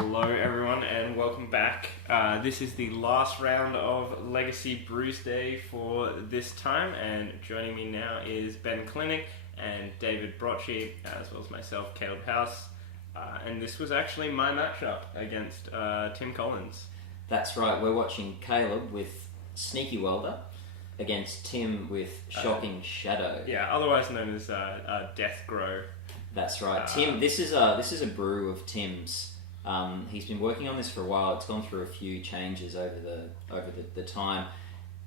Hello everyone and welcome back. This is the last round of Legacy Brewsday for this time, and joining me now is Ben Clinic and David Brocci, as well as myself, Caleb House. And this was actually my matchup against Tim Collins. That's right, we're watching Caleb with Sneaky Welder against Tim with Shocking Shadow. Yeah, otherwise known as LifeGro. That's right. Tim, this is a brew of Tim's. He's been working on this for a while. It's gone through a few changes over the time.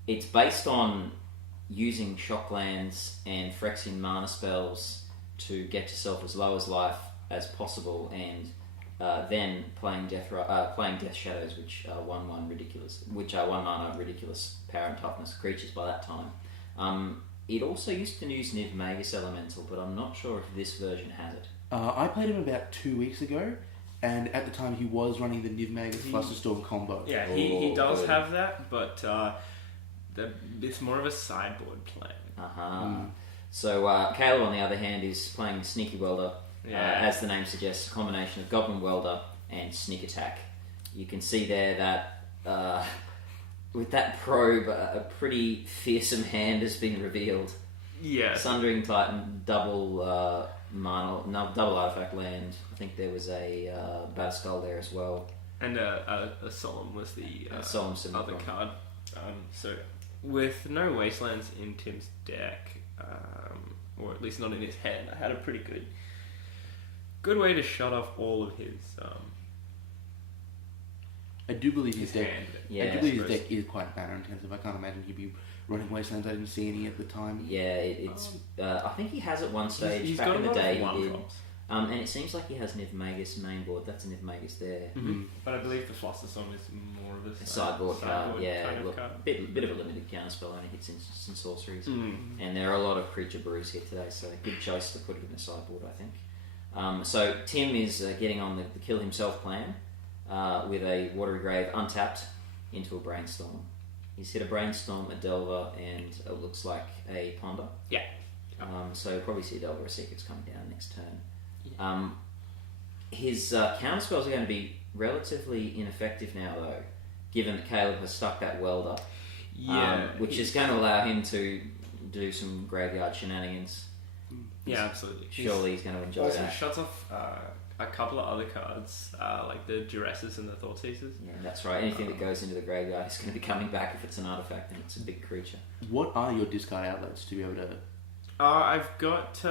It's based on using Shocklands and Phyrexian mana spells to get yourself as low as life as possible, and then playing Death Shadows, which are 1/1 ridiculous, which are 1 mana ridiculous power and toughness creatures by that time. It also used to use Niv Magus Elemental, but I'm not sure if this version has it. I played him about 2 weeks ago, and at the time he was running the Niv Magus Flusterstorm combo. Yeah, he does have that, but it's more of a sideboard play. So Caleb, on the other hand, is playing Sneaky Welder. As the name suggests, a combination of Goblin Welder and Sneak Attack. You can see there that with that probe, a pretty fearsome hand has been revealed. Yeah. Sundering Titan, double artifact land. I think there was a Batterskull there as well. And a Solemn was the Solemn other card. So with no Wastelands in Tim's deck, or at least not in his hand, I had a pretty good way to shut off all of his. I do believe his deck. Yeah, I do believe his deck is quite banner intensive. I can't imagine he'd be running Wastelands. I didn't see any at the time. Yeah, it's. I think he has at one stage. He's back got in the day, he did. Drops. And it seems like he has Niv Magus mainboard. That's a Niv Magus there. Mm-hmm. But I believe the Flusterstorm is more of a sideboard card. Yeah, kind of card. Bit of a limited counterspell, only hits instant sorceries. And there are a lot of creature brews here today, so good choice to put it in the sideboard, I think. So Tim is getting on the kill himself plan with a Watery Grave untapped into a Brainstorm. He's hit a Brainstorm, a Delver, and it looks like a Ponder. Yeah. So you'll probably see a Delver or Secrets coming down next turn. Yeah. His counterspells are going to be relatively ineffective now, though, given that Caleb has stuck that Welder. Yeah. Which is going to allow him to do some graveyard shenanigans. Yeah, absolutely. Surely he's going to enjoy also that. Shuts off a couple of other cards, like the Duresses and the Thoughtseizers. Yeah, that's right. Anything that goes into the graveyard is going to be coming back if it's an artifact and it's a big creature. What are your discard outlets to be able to... I've got...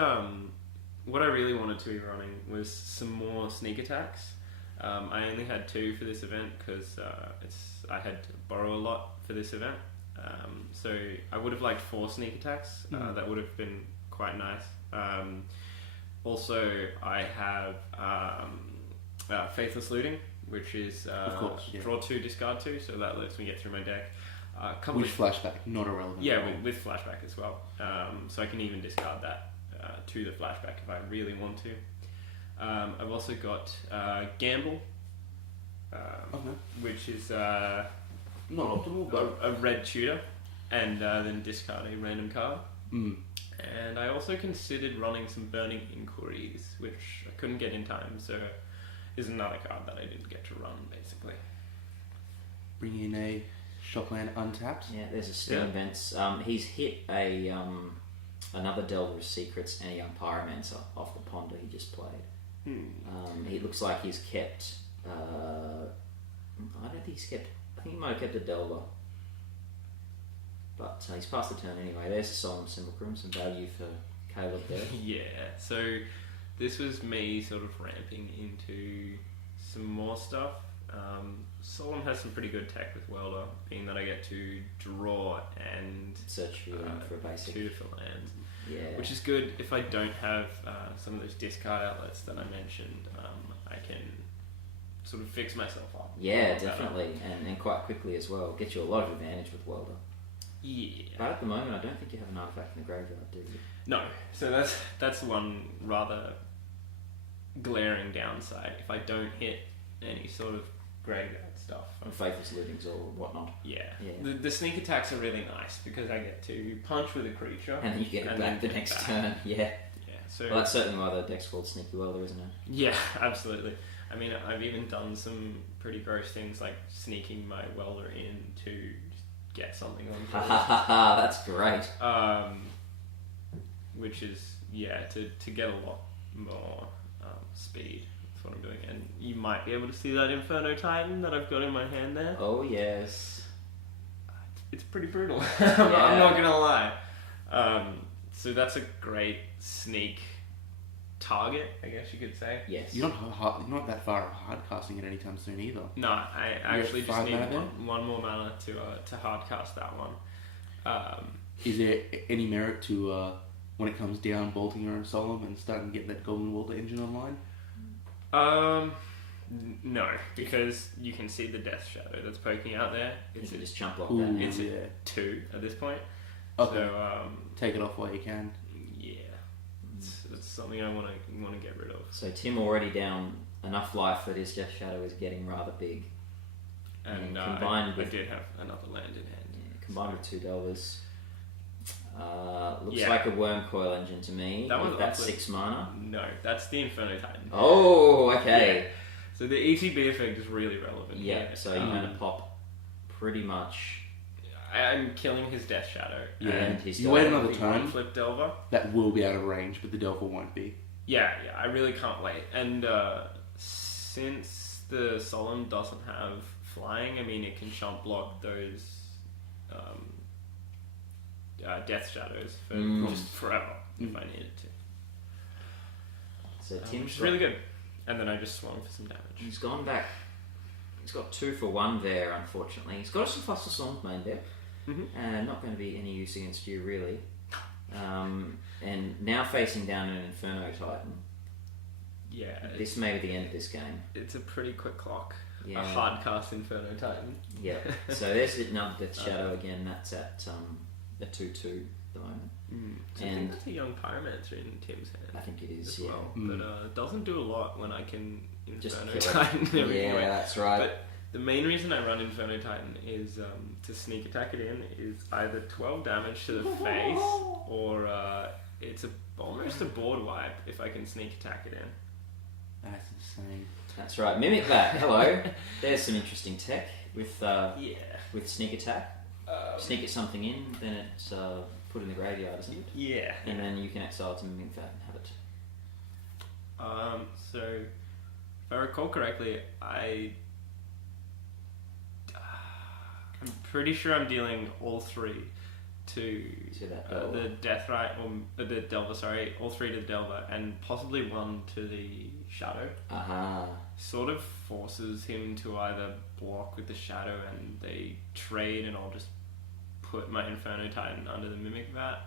what I really wanted to be running was some more Sneak Attacks. I only had 2 for this event because I had to borrow a lot for this event. So I would have liked 4 Sneak Attacks. That would have been quite nice. Also, I have Faithless Looting, which is draw 2, discard 2, so that lets me get through my deck. With flashback, not irrelevant. Yeah, with flashback as well. So I can even discard that to the flashback if I really want to. I've also got Gamble, which is not optimal, but a red tutor, and then discard a random card. And I also considered running some Burning Inquiries, which I couldn't get in time, so is another card that I didn't get to run, basically. Bring in a Shockland untapped. Yeah, there's a Steam Vents. He's hit a another Delver of Secrets and a young Pyromancer off the Ponder he just played. It looks like he's kept... I don't think he's kept... I think he might have kept a Delver. But he's passed the turn anyway. There's a Solemn Symbolcrum, some value for Caleb there. Yeah, so this was me sort of ramping into some more stuff. Solemn has some pretty good tech with Welder, being that I get to draw and search for a basic 2 for lands. Yeah. Which is good if I don't have some of those discard outlets that I mentioned. I can sort of fix myself up. Yeah, definitely, and quite quickly as well. Get you a lot of advantage with Welder. Yeah. But at the moment, I don't think you have an artifact in the graveyard, do you? No. So that's the one rather glaring downside. If I don't hit any sort of graveyard stuff. Faithless Lootings or whatnot. Yeah. The Sneak Attacks are really nice because I get to punch with a creature. And then you get it back the next turn. Yeah. So well, that's certainly why the deck's called Sneaky Welder, isn't it? Yeah, absolutely. I mean, I've even done some pretty gross things like sneaking my welder in to just get something on. That's great. Which is, to get a lot more speed. That's what I'm doing. And you might be able to see that Inferno Titan that I've got in my hand there. Oh, yes. It's pretty brutal. I'm not going to lie. So that's a great sneak target, I guess you could say. Yes. You're not that far of hard casting it anytime soon either. No, I actually just need one more mana to hard cast that one. Is there any merit to when it comes down bolting your own Solemn and starting to get that Golden Welder engine online? No, because you can see the Death Shadow that's poking out there. It's just jump block that. It's a 2 at this point. Okay. So take it off while you can. Yeah, it's something I want to get rid of. So Tim already down enough life that his Death Shadow is getting rather big. And combined I did have another land in hand. Yeah, combined with 2 Delvers. Looks like a Worm Coil engine to me. That's 6 mana. No, that's the Inferno Titan. Oh, okay. Yeah. So the ETB effect is really relevant. Yeah, so you're going to pop pretty much. I'm killing his Death Shadow. Yeah, and his you wait another turn. turn. Flip Delver. That will be out of range, but the Delver won't be. Yeah, I really can't wait. And since the Solemn doesn't have flying, I mean, it can chump block those Death Shadows for just forever if I needed to. So Tim's really good. And then I just swung for some damage. He's gone back. He's got 2 for 1 there, unfortunately. He's got some Fossil Storms main deck. And not going to be any use against you, really. And now facing down an Inferno Titan. Yeah. This may be the end of this game. It's a pretty quick clock. Yeah. A hard cast Inferno Titan. Yeah. So there's another Death Shadow again. That's at a 2-2 at the moment. So I think that's a young Pyromancer in Tim's hand. I think it is, as well. But it doesn't do a lot when I can Inferno just Titan everywhere. Yeah, that's right. But the main reason I run Inferno Titan is to sneak attack it in is either 12 damage to the face or it's almost a board wipe if I can sneak attack it in. That's insane. That's right. Mimic that. Hello. There's some interesting tech with sneak attack. Sneak it something in, then it's put in the graveyard, isn't it? Yeah. And then you can exile to Mimic that and have it. So if I recall correctly, I'm pretty sure I'm dealing all 3 to that the Deathrite or the Delver. Sorry, all 3 to the Delver, and possibly 1 to the Shadow. Sort of forces him to either block with the Shadow and they trade, and I'll just put my Inferno Titan under the Mimic Vat,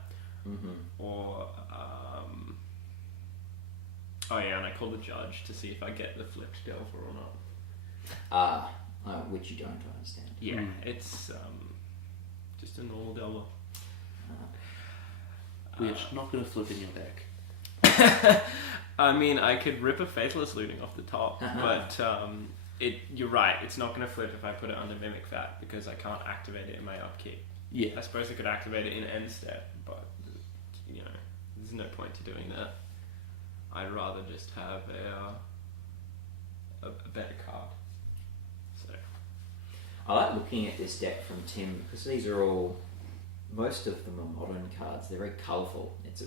or and I call the Judge to see if I get the flipped Delver or not. Which you don't understand. Yeah, it's just a normal Delver. Which not going to flip in your deck. I mean, I could rip a Faithless Looting off the top, but you're right, it's not going to flip if I put it under Mimic Vat because I can't activate it in my upkeep. Yeah. I suppose I could activate it in end step, but there's no point to doing that. I'd rather just have a better card. So I like looking at this deck from Tim because these are all, most of them are modern cards. They're very colourful. It's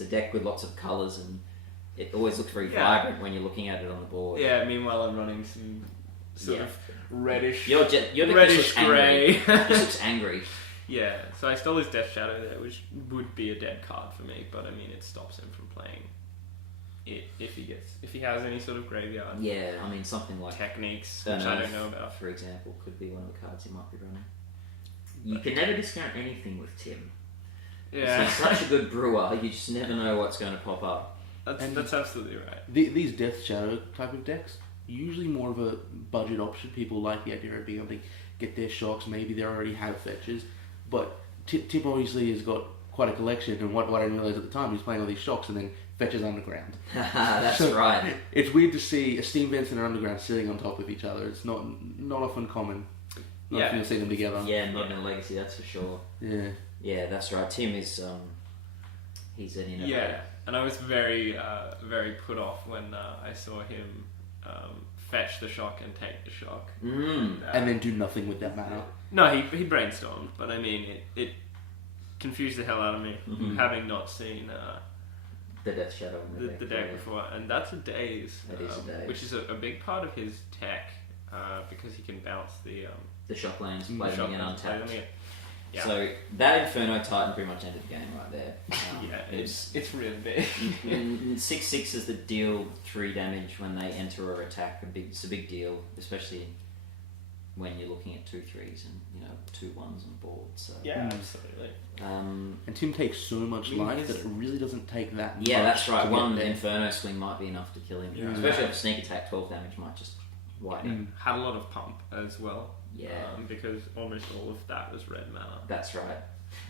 a deck with lots of colours, and it always looks very vibrant when you're looking at it on the board. Yeah. Meanwhile, I'm running some sort of reddish, your reddish grey. Just looks angry. Yeah. So I stole his Death Shadow there, which would be a dead card for me, but I mean, it stops him from playing it if he has any sort of graveyard. Yeah. I mean, something like Techniques, which I don't know about. For example, could be one of the cards he might be running. You can never discount anything with Tim. Yeah. He's such a good brewer, you just never know what's going to pop up. That's absolutely right. These Death Shadow type of decks, usually more of a budget option. People like the idea of being able to get their shocks. Maybe they already have fetches. But Tim obviously has got quite a collection, and what I didn't realise at the time, he's playing all these shocks and then fetches underground. That's right. It's weird to see a Steam Vents and an underground sitting on top of each other. It's not often common. Not often you'll see them together. Yeah, not in a Legacy, that's for sure. Yeah. Yeah, that's right. Tim is he's an innovator. Yeah, and I was very very put off when I saw him fetch the shock and take the shock. And then do nothing with that mana. No, he brainstormed, but I mean, it confused the hell out of me, having not seen the Death Shadow in the deck before. And that's a daze. That is a daze. Which is a big part of his tech, because he can bounce the shock lands, play them again untapped. Yeah. So that Inferno Titan pretty much ended the game right there. It's really big. 6/6s that deal 3 damage when they enter or attack. It's a big deal, especially when you're looking at 2/3s and 2/1s on board. So absolutely. And Tim takes so much life that it really doesn't take that much. Yeah, that's right. One Inferno swing might be enough to kill him. Yeah. Especially if a sneak attack, 12 damage might just wipe him. Had a lot of pump as well. Yeah. Because almost all of that was red mana. That's right.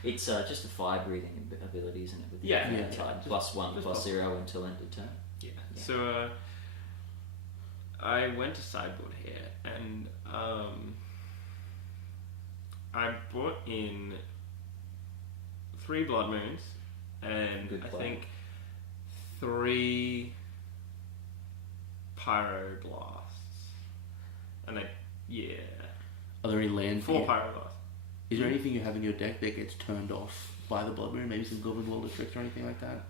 It's just a fire breathing ability, isn't it? With the Titan. +1, +0 until end of turn. Yeah. So I went to sideboard here, and I brought in 3 Blood Moons, and I think 3 Pyroblasts, and Are there any lands? 4 Pyroblasts. Is there anything you have in your deck that gets turned off by the Blood Moon? Maybe some Goblin Welder tricks or anything like that?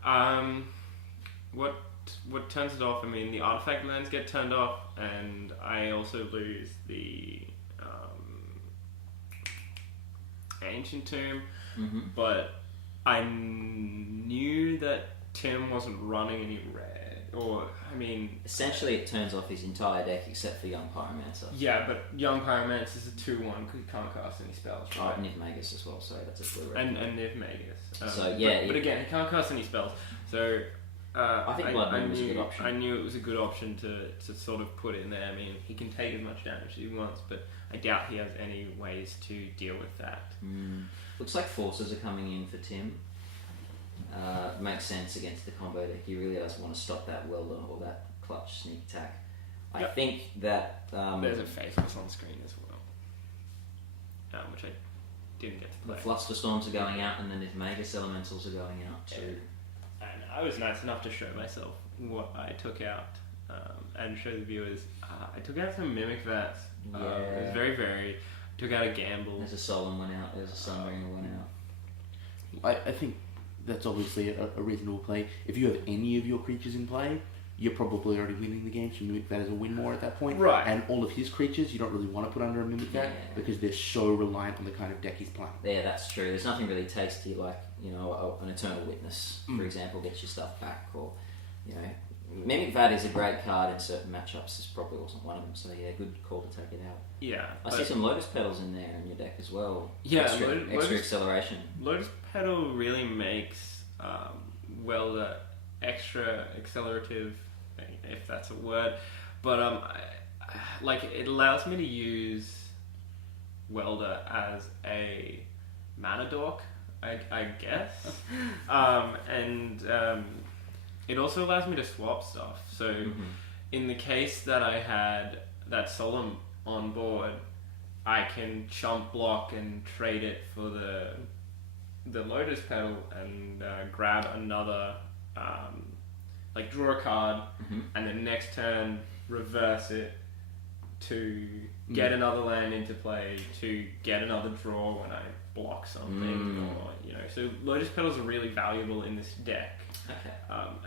What turns it off? I mean, the artifact lands get turned off, and I also lose the Ancient Tomb. But I knew that Tim wasn't running any red. Essentially it turns off his entire deck except for Young Pyromancer. Yeah, but Young Pyromancer is a 2/1 because he can't cast any spells, right? Niv Magus as well, sorry, that's a blue red. And Niv Magus. But again, he can't cast any spells. So I think Blood Moon was a good option. I knew it was a good option to sort of put in there. I mean, he can take as much damage as he wants, but I doubt he has any ways to deal with that. Looks like forces are coming in for Tim. Makes sense against the combo deck. He really doesn't want to stop that welder or that clutch sneak attack. I think that there's a Faceless on screen as well, which I didn't get to play. The Flusterstorms are going out, and then the Magus Elementals are going out too. And I was nice enough to show myself what I took out, and show the viewers. I took out some Mimic Vats. It was very varied. Took out a Gamble. There's a Solemn went out. There's a Sunbringer went out. I think that's obviously a reasonable play. If you have any of your creatures in play, you're probably already winning the game, so Mimic Vat is a win more at that point. Right. And all of his creatures, you don't really want to put under a Mimic Vat because they're so reliant on the kind of deck he's playing. Yeah, that's true. There's nothing really tasty like, an Eternal Witness, for example, gets your stuff back, or, Mimic Vat is a great card in certain matchups. This probably wasn't one of them, so good call to take it out. Yeah. I see some Lotus Petals in there in your deck as well. Yeah, extra acceleration. Lotus Petal really makes Welder extra accelerative, if that's a word. But it allows me to use Welder as a mana dork, I guess. It also allows me to swap stuff. So in the case that I had that Solemn on board, I can chump block and trade it for the Lotus Petal and grab another, draw a card, and then next turn reverse it to get another land into play, to get another draw when I block something, or so Lotus Petals are really valuable in this deck. Okay.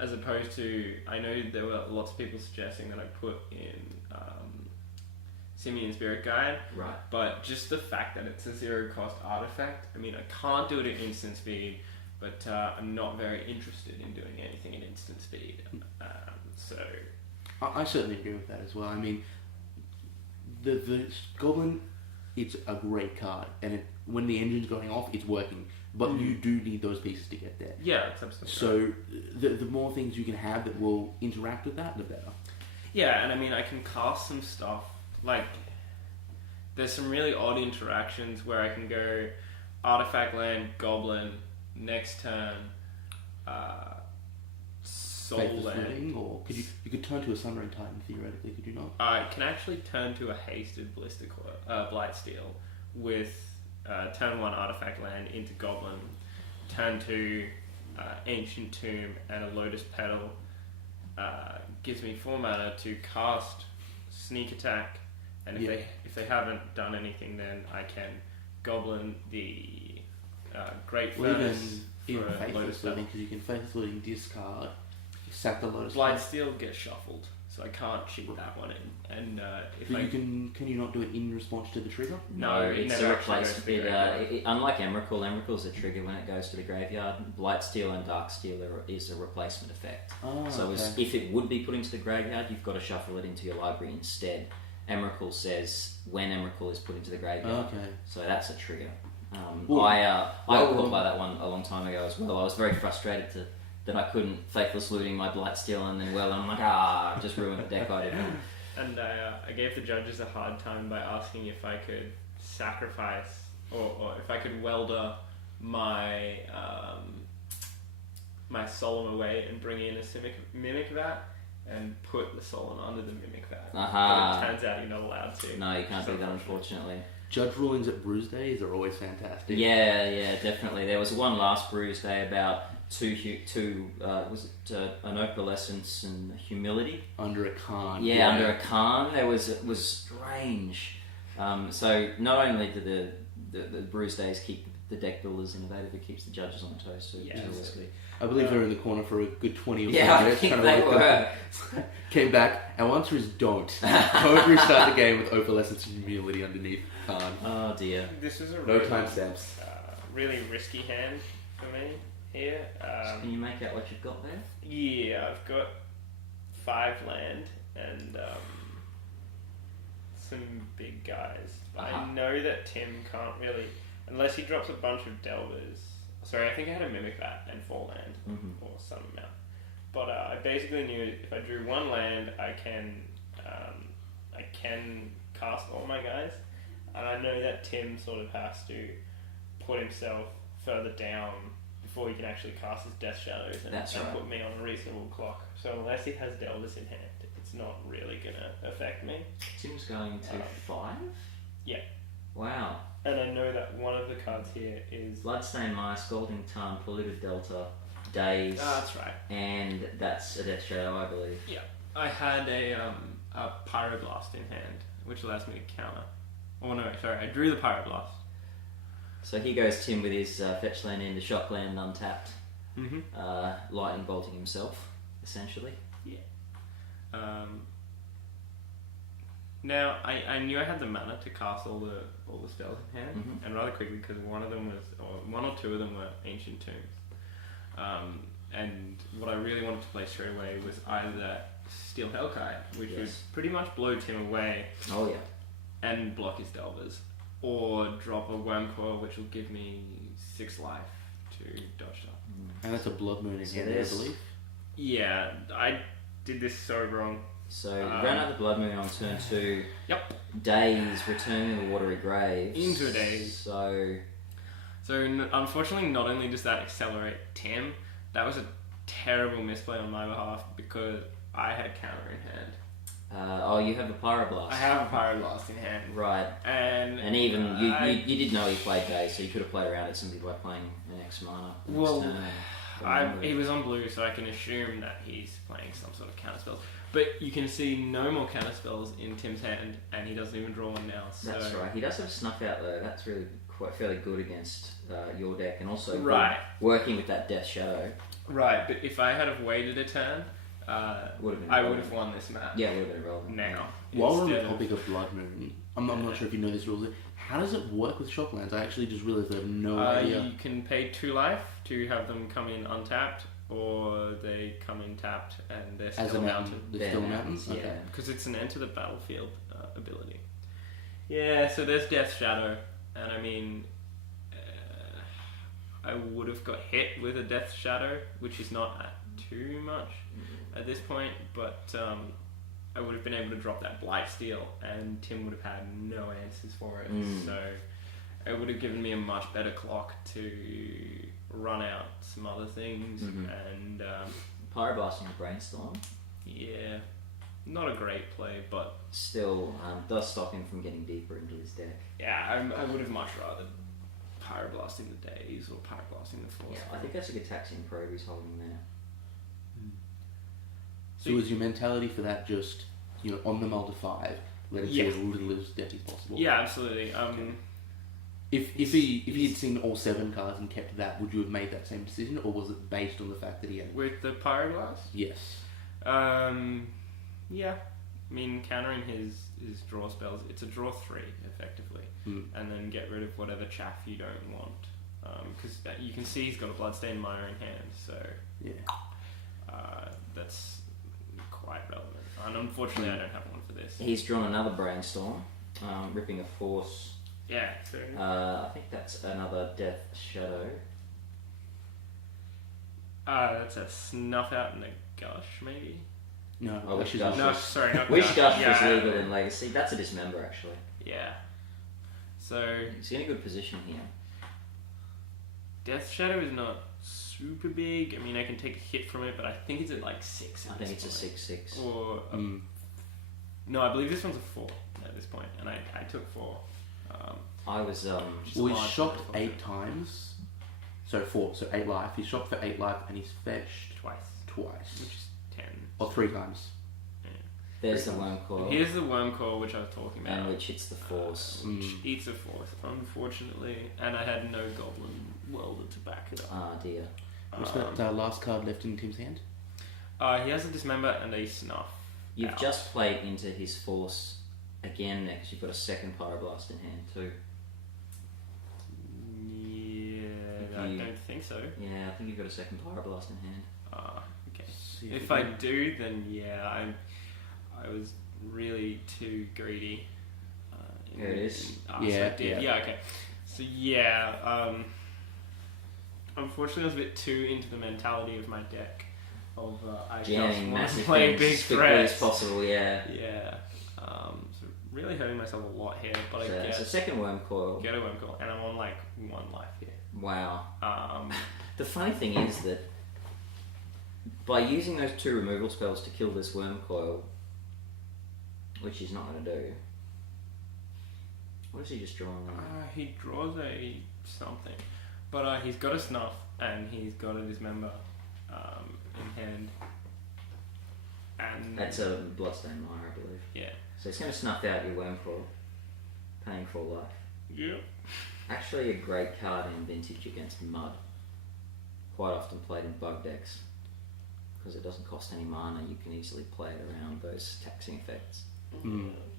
As opposed to, I know there were lots of people suggesting that I put in Simian Spirit Guide, right? But just the fact that it's a 0-cost artifact, I mean, I can't do it at instant speed, but I'm not very interested in doing anything at instant speed. So I certainly agree with that as well. I mean, the Goblin, it's a great card, and when the engine's going off, it's working. But you do need those pieces to get there. Yeah, that's absolutely so the more things you can have that will interact with that, the better. Yeah, and I mean, I can cast some stuff. There's some really odd interactions where I can go artifact land, Goblin, next turn, Soul Land. Or you could turn to a Sunray Titan theoretically, could you not? I can actually turn to a hasted Blightsteel with turn 1 artifact land into Goblin, turn 2 Ancient Tomb and a Lotus Petal, gives me 4 mana to cast Sneak Attack, and if they haven't done anything, then I can Goblin the Great Furnace even for a Faithless Lotus Looting, Petal. because you can Faithless Looting discard, sack the Lotus Blightsteel gets shuffled, so I can't cheat that one in. And if But can you not do it in response to the trigger? No, it it's never a actually goes to the replacement. graveyard. Unlike Emrakul's a trigger when it goes to the graveyard. Blightsteel and Darksteel is a replacement effect. Oh, So okay. if it would be put into the graveyard, you've got to shuffle it into your library instead. Emrakul says when Emrakul is put into the graveyard. Okay. So that's a trigger. Well, I walked by that one a long time ago as well. I was very frustrated that I couldn't Faithless Looting my Blightsteel and then I'm like, I've just ruined the deck I did. And I gave the judges a hard time by asking if I could sacrifice or if I could welder my my Solemn away and bring in a Mimic Vat and put the Solemn under the Mimic Vat. Aha. But it turns out you're not allowed to. No, you can't do that, unfortunately. Judge rulings at Brewsdays are always fantastic. Yeah, definitely. There was one last Brewsday about an opalescence and humility. Under a Khan. Yeah, under a Khan. It was strange. So not only do the Brewsdays keep the deck builders innovative, it keeps the judges on their toes too. Yes. Realistically. I believe they were in the corner for a good 20 or so Yeah, I minutes. think trying to they look were. up. Came back. Our answer is don't. Don't restart the game with opalescence and humility underneath Khan. Oh dear. This was a No really, timestamps. really risky hand for me here. So can you make out what you've got there? Yeah, I've got 5 land and some big guys. Uh-huh. I know that Tim can't really, unless he drops a bunch of Delvers. Sorry, I think I had a Mimic Vat and 4 land or some amount. But I basically knew if I drew 1 land, I can cast all my guys. And I know that Tim sort of has to put himself further down before he can actually cast his Death Shadows and put me on a reasonable clock. So unless he has Delvers in hand, it's not really going to affect me. Tim's going to 5? Yeah. Wow. And I know that one of the cards here is... Bloodstained Mire, Scalding Tarn, Polluted Delta, Daze. that's right. And that's a Death Shadow, I believe. Yeah. I had a Pyroblast in hand, which allows me to counter. Oh no, sorry, I drew the Pyroblast. So here goes Tim with his fetch land into shock land untapped. Lightning bolting himself, essentially. Yeah. Now I knew I had the mana to cast all the spells in hand, and rather quickly because one or two of them were Ancient Tombs. And what I really wanted to play straight away was either that Steel Hellkite, which would pretty much blow Tim away. Oh yeah. And block his Delvers, or drop a Wormcoil, which will give me 6 life to dodge stuff. And that's a Blood Moon in hand, I believe. Yeah, I did this so wrong. So ran out the Blood Moon on turn 2. Yep. Daze, returning the Watery Graves. Into a Daze. So Unfortunately, not only does that accelerate Tim, that was a terrible misplay on my behalf because I had counter in hand. You have a Pyroblast. I have a Pyroblast in hand. Right. And even you did know he played Daze, so you could have played around it simply by playing an X mana. Well, he was on blue, so I can assume that he's playing some sort of counter spells. But you can see no more counter spells in Tim's hand, and he doesn't even draw one now. So. That's right. He does have Snuff Out though. That's really fairly good against your deck, and also working with that Death Shadow. Right, but if I had have waited a turn, I would have won this match. Yeah, it would have been relevant. Now, while we're on the topic of Blood Moon, I'm not sure if you know this rule. How does it work with Shocklands? I actually just realised I have no idea. You can pay 2 life to have them come in untapped, or they come in tapped and they're still mounted. They're still mountains? Yeah, because it's an enter the battlefield ability. Yeah, so there's Death Shadow, and I mean, I would have got hit with a Death Shadow, which is not too much at this point, but I would have been able to drop that Blightsteel, and Tim would have had no answers for it. So it would have given me a much better clock to run out some other things. And Pyroblasting a Brainstorm. Yeah, not a great play, but still does stop him from getting deeper into his deck. Yeah, I would have much rather Pyroblasting the Daze or Pyroblasting the Force. Yeah, I think that's a good Taxian Probe he's holding there. So was your mentality for that just, on the mull to 5, let him see as little as death as possible? Yeah, absolutely. If he had seen all 7 cards and kept that, would you have made that same decision, or was it based on the fact that he had... With the Pyroblast? Yes. Yeah. I mean, countering his draw spells, it's a draw 3, effectively. And then get rid of whatever chaff you don't want. Because you can see he's got a Bloodstained Mire in hand, so... Yeah. That's quite relevant. And unfortunately, I don't have one for this. He's drawn another Brainstorm, ripping a Force. Yeah, so... I think that's another Death Shadow. That's a Snuff Out and a Gush, maybe? No, Oh, Wish Gush. No, sorry, not Wish Gush. Gush was legal in Legacy. That's a Dismember, actually. Yeah. So... He's in a good position here. Death Shadow is not super big. I mean, I can take a hit from it, but I think it's at like 6. I think it's a 6/6. Or... No, I believe this one's a 4 at this point, and I took 4. I was Well, he's shocked 8 times. So 4, so 8 life. He's shocked for 8 life, and he's fetched twice, which is 10. Or 3 times. there's the Worm Coil, Here's the Worm Coil, which I was talking about. and which hits the Force. Which eats a 4th, unfortunately, and I had no Goblin Welder to back it up. Ah dear. What's that last card left in Tim's hand? He has a Dismember and a Snuff. You've out. just played into his Force again there, because you've got a second Pyroblast in hand too. Yeah, I don't think so. Yeah, I think you've got a second Pyroblast in hand. Okay. If I do, then yeah, I was really too greedy. Here it is. So I did. Yeah, okay. So yeah, unfortunately I was a bit too into the mentality of my deck of I just Jamming want to massive play things big as quickly as threats. possible, yeah. Yeah. So really hurting myself a lot here, but So I it's a get second Worm Coil. a Worm Coil, and I'm on like 1 life here. Wow. Um, The funny thing is that by using those 2 removal spells to kill this Worm Coil, which he's not going to do, what is he just drawing there? he draws a something, but he's got a Snuff and he's got a Dismember in hand, and That's a Bloodstained Mire, I believe. yeah, So it's going to snuff out your Worm Coil, paying 4 life. yeah. Actually a great card in Vintage against Mud. Quite often played in bug decks. Because it doesn't cost any mana, you can easily play it around those taxing effects.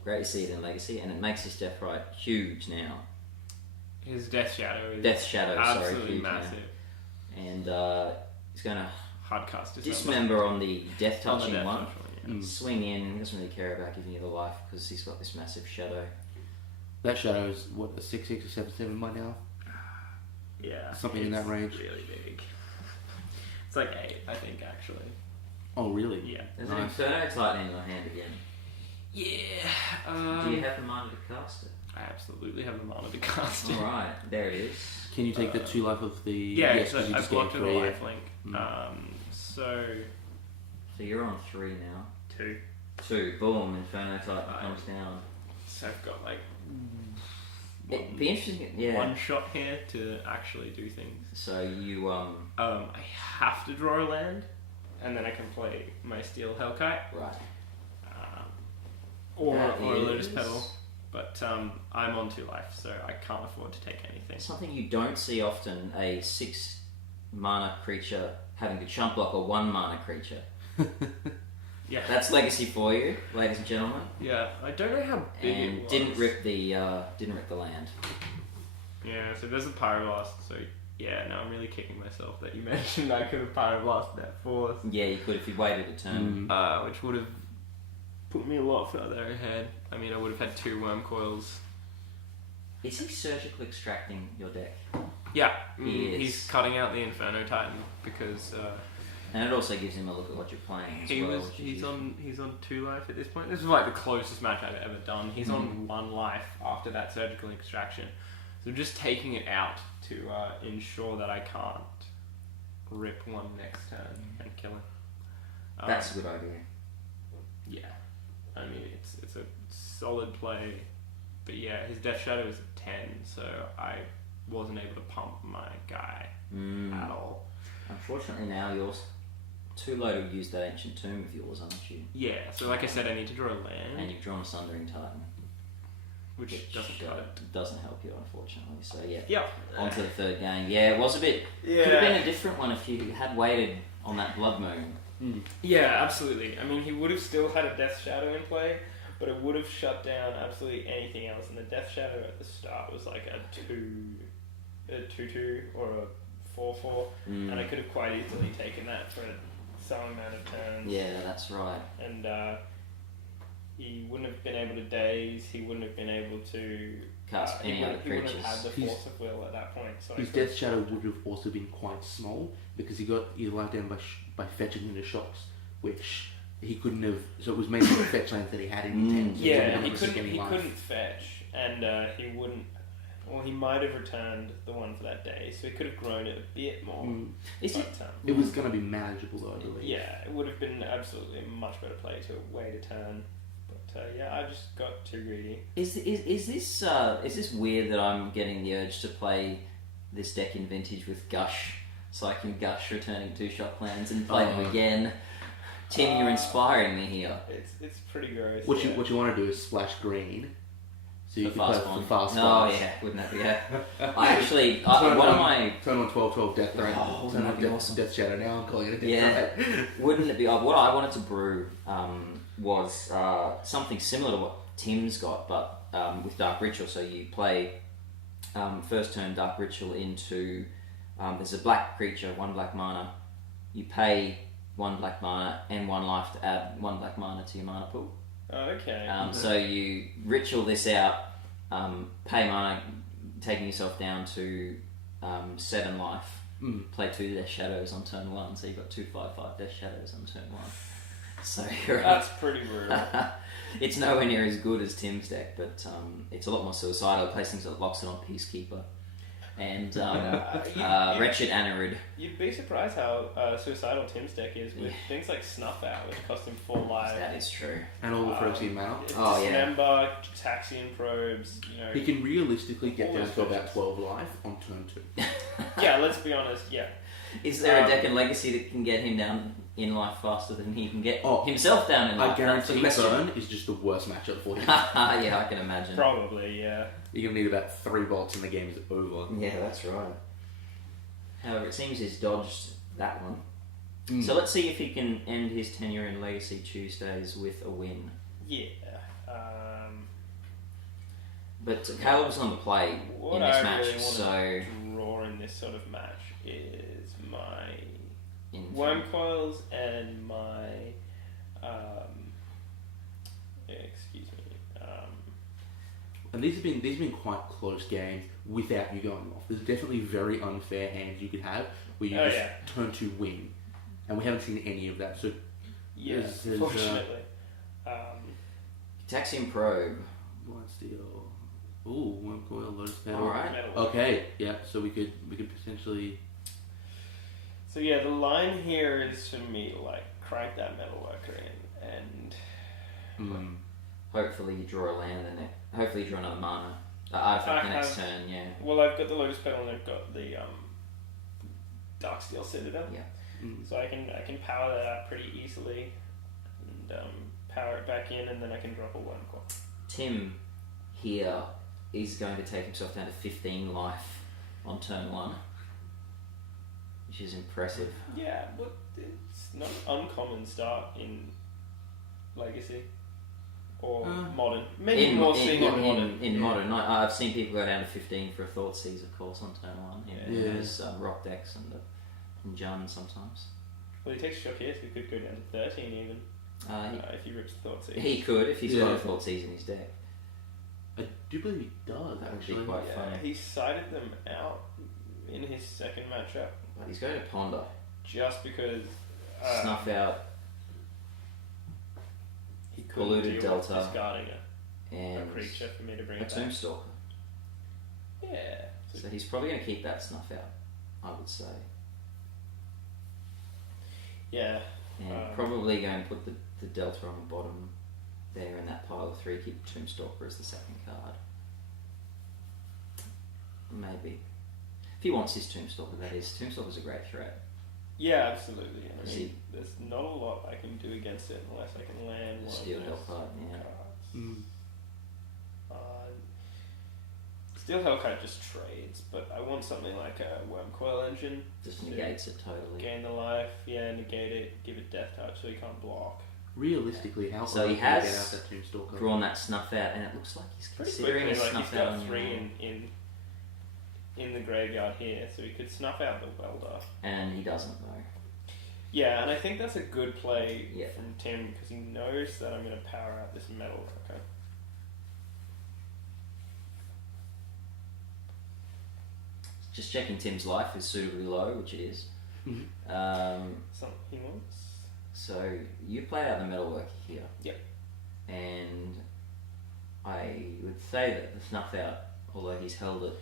Great to see it in Legacy, and it makes his Death Right huge now. His Death Shadow is Death Shadow, absolutely huge massive. now. And he's going to Hardcast Dismember on the Death on the Touching Death one. Touch yeah. Swing in, he doesn't really care about giving you the life because he's got this massive shadow. That shadow is, what, a 6/6 or 7/7 by now? Yeah, Something in that range. Really big. It's like 8, I think, actually. Oh, really? Yeah. There's Nice. an Inferno Titan in your hand again. Yeah. Do you have the mana to cast it? I absolutely have the mana to cast it. Alright, there it is. Can you take the 2 life of the... Yeah, yes, so 'cause you I just blocked gave with a 3, lifelink. So So you're on 3 now. 2. 2, boom, Inferno Titan comes down. So I've got like It'd be interesting, yeah. 1 shot here to actually do things. So you, I have to draw a land, and then I can play my Steel Hellkite. right. Or That a Lotus is- Petal. But I'm on 2 life, so I can't afford to take anything. Something you don't see often, a 6 mana creature having to chump block a 1 mana creature. Yeah. That's Legacy for you, ladies and gentlemen. Yeah, I don't know how big it And was. didn't rip the land. Yeah, so there's a Pyroblast, so yeah, no, I'm really kicking myself that you mentioned I could have Pyroblasted that 4th. Yeah, you could if you waited a turn. Which would have put me a lot further ahead. I mean, I would have had 2 Worm Coils. Is he surgically extracting your deck? Yeah, He is. he's cutting out the Inferno Titan because And it also gives him a look at what you're playing as well. which is he's useful. on 2 life at this point. This is like the closest match I've ever done. He's on 1 life after that surgical extraction. So just taking it out to ensure that I can't rip 1 next turn and kill him. That's a good idea. Yeah, I mean it's a solid play, but yeah, his Death Shadow is a 10, so I wasn't able to pump my guy at all. Unfortunately now yours too low to use that ancient tomb of yours, aren't you? Yeah, so like I said, I need to draw a land, And you've drawn a Sundering Titan, which doesn't cut it. doesn't help you, unfortunately. So yeah, Yep. on to the third game. Yeah, it was a bit. Yeah. Could have been a different one if you had waited on that Blood Moon. Yeah, absolutely. I mean, he would have still had a Death Shadow in play, but it would have shut down absolutely anything else. And the Death Shadow at the start was like a 2/2 or a 4/4, and I could have quite easily taken that for some amount of turns. Yeah, that's right. And he wouldn't have been able to daze. He wouldn't have been able to Cast any other He wouldn't creatures. have had the force of will at that point. So His Death Shadow would have also been quite small because he got let down by fetching into shocks, which he couldn't have. So it was mainly the fetch lands that he had in his hand. So yeah, he he wasn't couldn't. getting He life. couldn't fetch, and he wouldn't. Well, he might have returned the one for that day, so he could have grown it a bit more. Is it? But, It was going to be manageable though, I believe. yeah, it would have been absolutely a much better play to wait a turn. But yeah, I just got too greedy. Is this weird that I'm getting the urge to play this deck in Vintage with Gush, so I can Gush returning 2 shock lands and play them again? Tim, you're inspiring me here. It's pretty gross. What you want to do is splash green, so you The can play fast for one. fast Oh ones. yeah, wouldn't that be? Yeah. I actually, one of my Turn on 12/12 Death Threat. Oh, Turn that'd on be Death, awesome. Death Shadow. Now I'm calling it a Death Yeah. Threat. Wouldn't it be? What I wanted to brew was something similar to what Tim's got, but with Dark Ritual. So you play first turn Dark Ritual into. There's a black creature, 1 black mana. You pay 1 black mana and 1 life to add 1 black mana to your mana pool. Oh, okay. So you ritual this out, pay mana, taking yourself down to 7 life. Play 2 Death Shadows on turn 1, so you've got 2/5/5 Death Shadows on turn 1. So you're That's pretty brutal. it's nowhere near as good as Tim's deck, but it's a lot more suicidal. It plays things like locks it on Peacekeeper and Wretched Anarid. You'd be surprised how suicidal Tim's deck is with things like Snuff Out, which cost him 4 lives. That is true. And all the Phyrexian mana. Oh, yeah. Dismember, Taxian Probes, He can realistically get All down those to about features. 12 life on turn 2. Yeah, let's be honest, yeah. Is there a deck in Legacy that can get him down in life faster than he can get Oh, himself down in life? I guarantee That's the Burn is just the worst matchup for him. question. Yeah, I can imagine. Probably, yeah. You're going to need about 3 bolts and the game is over. Yeah, that's right. However, it seems he's dodged that one. Mm. So let's see if he can end his tenure in Legacy Tuesdays with a win. Yeah. But Caleb's on the play What in this I match, really want so to draw in this sort of match is my in Worm Coils and my excuse me. And these have been quite close games without you going off. There's definitely very unfair hands you could have where you just turn to win, and we haven't seen any of that. So Yeah, there's, fortunately. Taxian Probe. Blind Steel. Ooh, Worm Coil, Lotus Petal. Alright. Metal. Okay, yeah. So we could potentially. So yeah, the line here is for me to like crank that Metalworker in and Hopefully you draw a land and hopefully you draw another mana. Artifact the next turn, yeah. well, I've got the Lotus Petal and I've got the Dark Steel Citadel. Yeah. So I can power that out pretty easily and power it back in, and then I can drop a Worm Coil. Tim here is going to take himself down to 15 life on turn 1, which is impressive. Yeah, but it's not an uncommon start in Legacy or Modern. Maybe more seen in Modern. In Modern, I've seen people go down to 15 for a Thoughtseize, of course, on turn 1. Yeah. There's rock decks and Jun sometimes. Well, he takes shock here, so he could go down to 13 even if he rips the Thoughtseize. He could if he's got a Thoughtseize in his deck. I do believe he does That would be actually. quite Yeah, funny. he sided them out in his second matchup But he's going to Ponder. just because Snuff out he couldn't Polluted deal with Delta discarding a and creature for me to bring a it back. Tombstalker. Yeah. So he's probably going to keep that Snuff out, I would say. Yeah. And probably going to put the Delta on the bottom there in that pile of 3, keep Tombstalker as the second card. Maybe. If he wants his Tombstalker, that is. Tombstalker's a great threat. Yeah, absolutely. I See- mean, there's not a lot I can do against it unless I can land one Steel of those Hellkite, yeah. cards. Mm. Steel Hellkite just trades, but I want something like a Worm Coil Engine. Just to negates it totally. Gain the life, negate it, give it Death Touch so he can't block. Realistically, how So far he can you has get out that Tombstalker? Drawn that snuff out, and it looks like he's Pretty considering quickly, a like snuff he's out got on your 3 in the graveyard here, so he could snuff out the Welder. and he doesn't though. Yeah, and I think that's a good play Yeah. from Tim because he knows that I'm going to power out this Metal Worker. Just checking Tim's life is suitably low, which it is. Mhm. Something he wants. So you played out the metalworker here. Yep. And I would say that the snuff out, although he's held it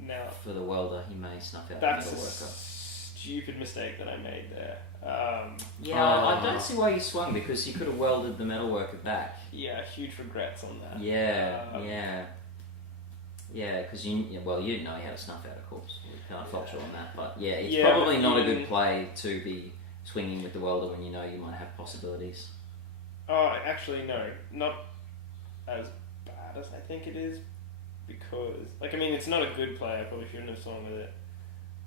Now, for the welder, he may snuff out that's the a metalworker. stupid mistake that I made there. Yeah, I don't see why you swung because you could have welded the metalworker back. Yeah, huge regrets on that. Yeah, because you didn't know he had a snuff out, of course. We can't fault you on that, but yeah, it's Yeah, probably but not a even- good play to be swinging with the welder when you know you might have possibilities. Oh, actually, no. Not as bad as I think it is. Because, it's not a good play. I probably shouldn't have swung with it.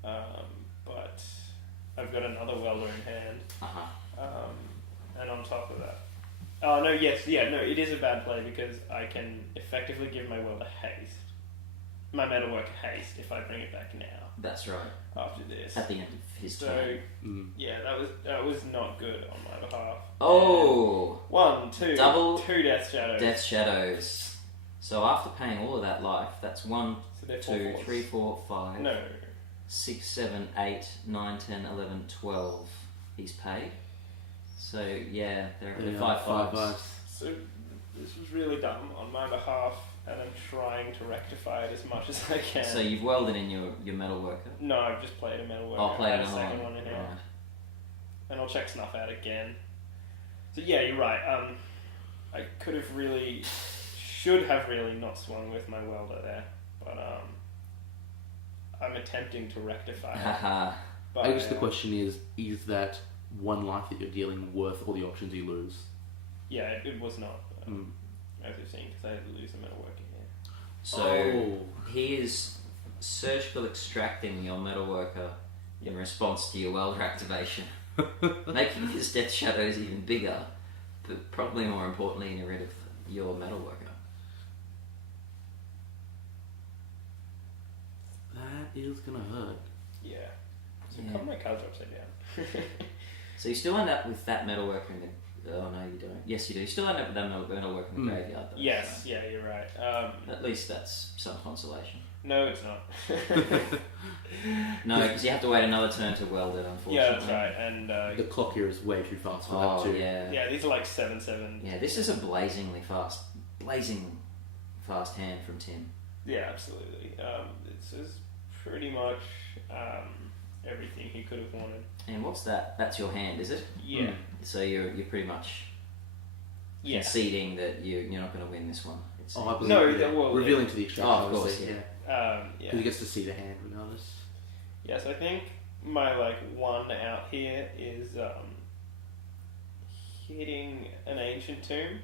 But I've got another welder in hand. And on top of that. Oh, no, yes, yeah, no, it is a bad play because I can effectively give my welder haste. My metalworker haste if I bring it back now That's right. after this. At the end of his So, turn. yeah, that was not good on my behalf. Oh! And 1, 2, Double 2 Death Shadows. Death Shadows. So after paying all of that life, that's 1, So they're 2, 4 3, 4, 5, No. 6, 7, 8, 9, 10, 11, 12 he's paid. So yeah, they're Yeah, 5 five fives. fives. So this was really dumb on my behalf, and I'm trying to rectify it as much as I can. So you've welded in your metal worker. No, I've just played a metal worker. I'll play I had a another second one. one in here, Right. and I'll check snuff out again. So yeah, you're right. I should have really not swung with my welder there, but I'm attempting to rectify it. Haha. But, I guess the question is that one life that you're dealing worth all the options you lose? Yeah, it was not, Mm. as you've seen, because I had to lose the metal worker here. So he is surgical extracting your metal worker in response to your welder activation, making his death shadows even bigger, but probably more importantly, getting rid of your metal worker. That is gonna hurt. Yeah. So Yeah. cut my cards upside down. So you still end up with that metal worker in the... Oh no, you don't. Yes, you do. You still end up with that metal worker in the graveyard, though. Yes, so yeah, you're right. at least that's some consolation. No, it's not. No, because you have to wait another turn to weld it, unfortunately. Yeah, that's right. And The clock here is way too fast for Oh, that too. yeah. yeah, these are like 7/7. Yeah, this is a blazing fast hand from Tim. Yeah, absolutely. This is pretty much everything he could have wanted. And what's that? That's your hand, is it? Yeah. So you're pretty much Yeah. conceding that you're not going to win this one. It's, Oh, I believe No, yeah. that will- revealing to the extraction. Oh, of course, obviously, yeah. Because Yeah. he gets to see the hand regardless. Yes, I think my one out here is hitting an ancient tomb,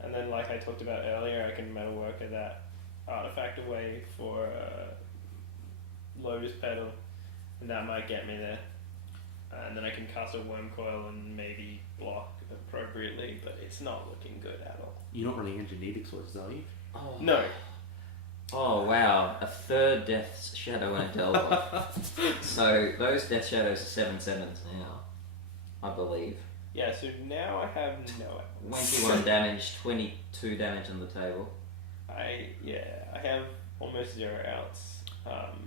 and then like I talked about earlier, I can metalworker that artifact away for Lotus Petal, and that might get me there. And then I can cast a Worm Coil and maybe block appropriately, but it's not looking good at all. You're not running engineered sources, are you? Oh. No. Oh wow, a third Death Shadow and a Delver. So those Death Shadows are 7/7s now, I believe. Yeah, so now I have no 21 damage, 22 damage on the table. I have almost 0 outs,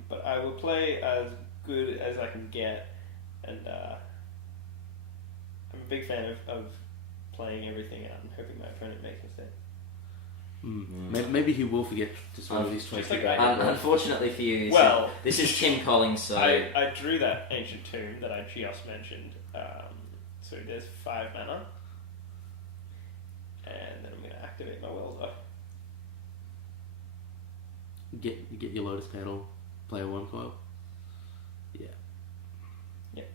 but I will play as good as I can get, and I'm a big fan of playing everything out and hoping my opponent makes mistakes. Maybe he will forget to swing these 20 like back. Unfortunately for you, Well, this is Tim Collins, so... I drew that ancient tomb that I just mentioned, so there's 5 mana, and then I'm going to activate my welder. Get your Lotus Petal, play a Worm Coil. Yeah. Yep.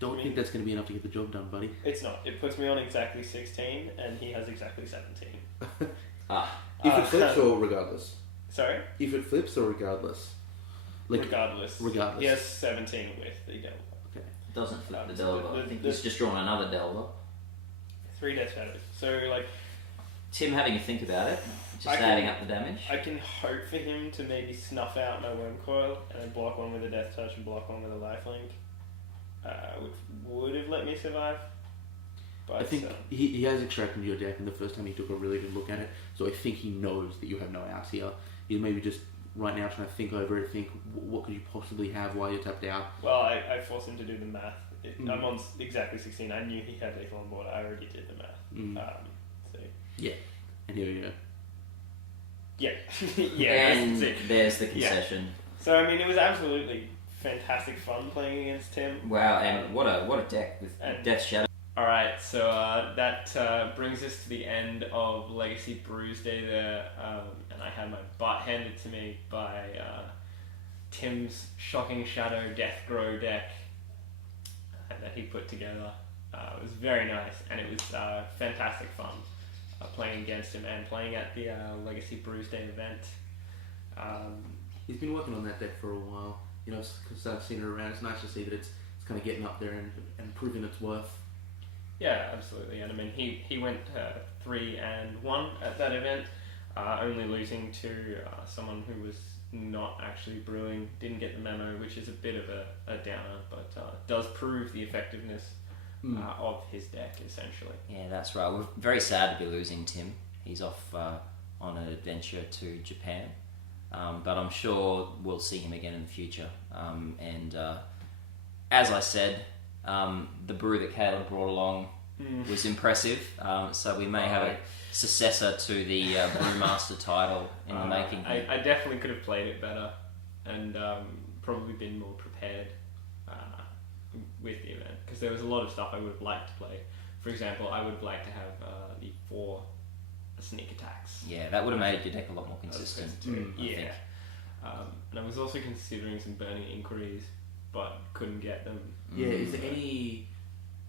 Don't think that's going to be enough to get the job done, buddy. It's not. It puts me on exactly 16, and he has exactly 17. If it flips or regardless? Sorry? If it flips or regardless? Regardless. He has 17 with the Delver. Okay. It doesn't flip the Delver. I think he's just drawn another Delver. 3 Death Shadows. So, like... Tim having a think about it, just adding up the damage. I can hope for him to maybe snuff out my Worm Coil and then block one with a Death Touch and block one with a Lifelink. Which would have let me survive. But I think he has extracted your deck, and the first time he took a really good look at it, so I think he knows that you have no outs here. He's maybe just right now trying to think over it, think what could you possibly have while you're tapped out. Well, I forced him to do the math. I'm on exactly 16. I knew he had lethal on board. I already did the math. So yeah, and here we go. Yeah, yeah. And there's the concession. Yeah. So I mean, it was absolutely fantastic fun playing against Tim. Wow, and what a deck with Death Shadow. Alright, so that brings us to the end of Legacy Brewsday there, and I had my butt handed to me by Tim's Shocking Shadow LifeGro deck that he put together. It was very nice, and it was fantastic fun playing against him and playing at the Legacy Brewsday event. He's been working on that deck for a while, because I've seen it around. It's nice to see that it's kind of getting up there and proving its worth. Yeah, absolutely. And I mean, he went 3-1 at that event, only losing to someone who was not actually brewing, didn't get the memo, which is a bit of a downer, but does prove the effectiveness of his deck, essentially. Yeah, that's right. We're very sad to be losing Tim. He's off on an adventure to Japan, but I'm sure we'll see him again in the future. And as I said, the brew that Caleb brought along was impressive, so we may have a successor to the Brewmaster title in the making. I definitely could have played it better and probably been more prepared with the event, because there was a lot of stuff I would have liked to play. For example, I would have liked to have the 4 sneak attacks. Yeah, that would have made your deck a lot more consistent. Yeah. And I was also considering some burning inquiries, but couldn't get them. Yeah, is there any...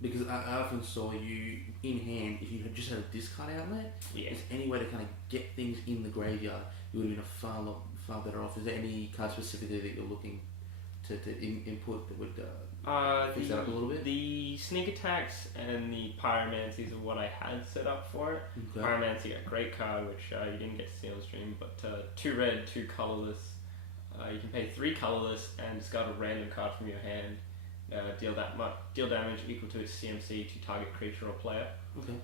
Because I often saw you in hand, if you had just had a discard outlet, is there any way to kind of get things in the graveyard? You would have been far better off. Is there any card specifically that you're looking to input that would fix that up a little bit? The sneak attacks and the pyromancies are what I had set up for it. Okay. Pyromancy, a great card, which you didn't get to see on stream, but 2 red, 2 colourless. You can pay 3 colourless and discard a random card from your hand. Deal damage equal to its CMC to target creature or player. Okay.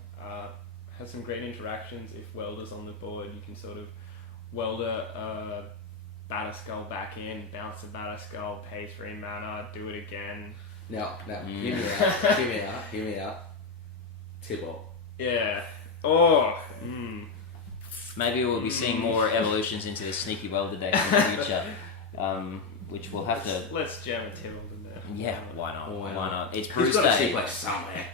Has some great interactions. If Welder's on the board, you can sort of Welder Batterskull back in, bounce the Batterskull, pay 3 mana, do it again. Now, hear me out. Tibble. Yeah. Maybe we'll be seeing more evolutions into the Sneaky Welder deck in the future, which we'll have to... Let's jam a Tibble in there. Yeah, why not? Why not? It's Brewsday. He's got to see like somewhere.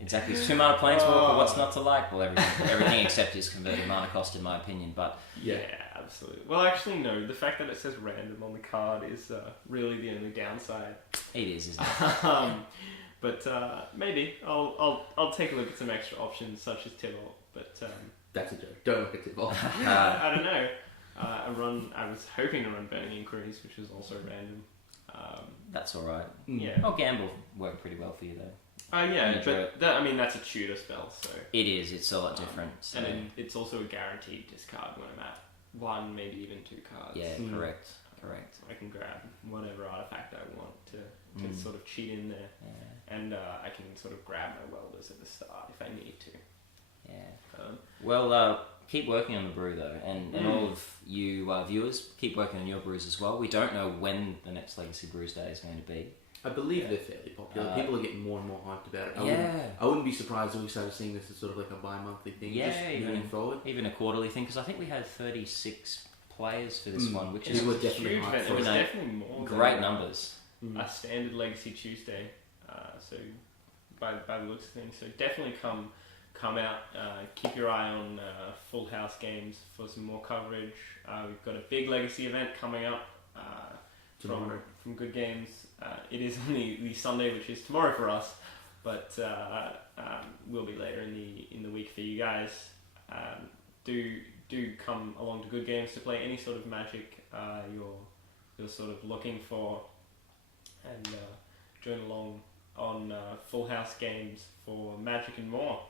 Exactly. It's 2 mana Planeswalker, what's not to like? Well, everything except his converted mana cost, in my opinion, but... Yeah, absolutely. Well, actually, no. The fact that it says random on the card is really the only downside. It is, isn't it? But maybe I'll take a look at some extra options such as Tibble. But that's a joke. Don't look at Tibble. I don't know. I was hoping to run Burning Inquiries, which was also random. That's all right. Yeah. Oh, Gamble worked pretty well for you though. Yeah, but that's a tutor spell, so it is. It's a lot different. So. And then it's also a guaranteed discard when I'm at 1, maybe even 2 cards. Yeah, correct. I can grab whatever artifact I want to sort of cheat in there, and I can sort of grab my Welders at the start if I need to. Yeah. Keep working on the brew though, and all of you viewers, keep working on your brews as well. We don't know when the next Legacy Brewsday is going to be. I believe they're fairly popular. People are getting more and more hyped about it. I wouldn't be surprised if we started seeing this as sort of like a bi-monthly thing. Yeah, just moving forward. Even a quarterly thing, because I think we had 36 players for this one, which is definitely huge. It was definitely more. Great numbers. A standard Legacy Tuesday. So by the looks of things, so definitely come out. Keep your eye on Full House Games for some more coverage. We've got a big Legacy event coming up. From from good games. It is on the Sunday, which is tomorrow for us, but will be later in the week for you guys. Do come along to good games to play any sort of Magic you're sort of looking for, and join along on Full House games for Magic and more.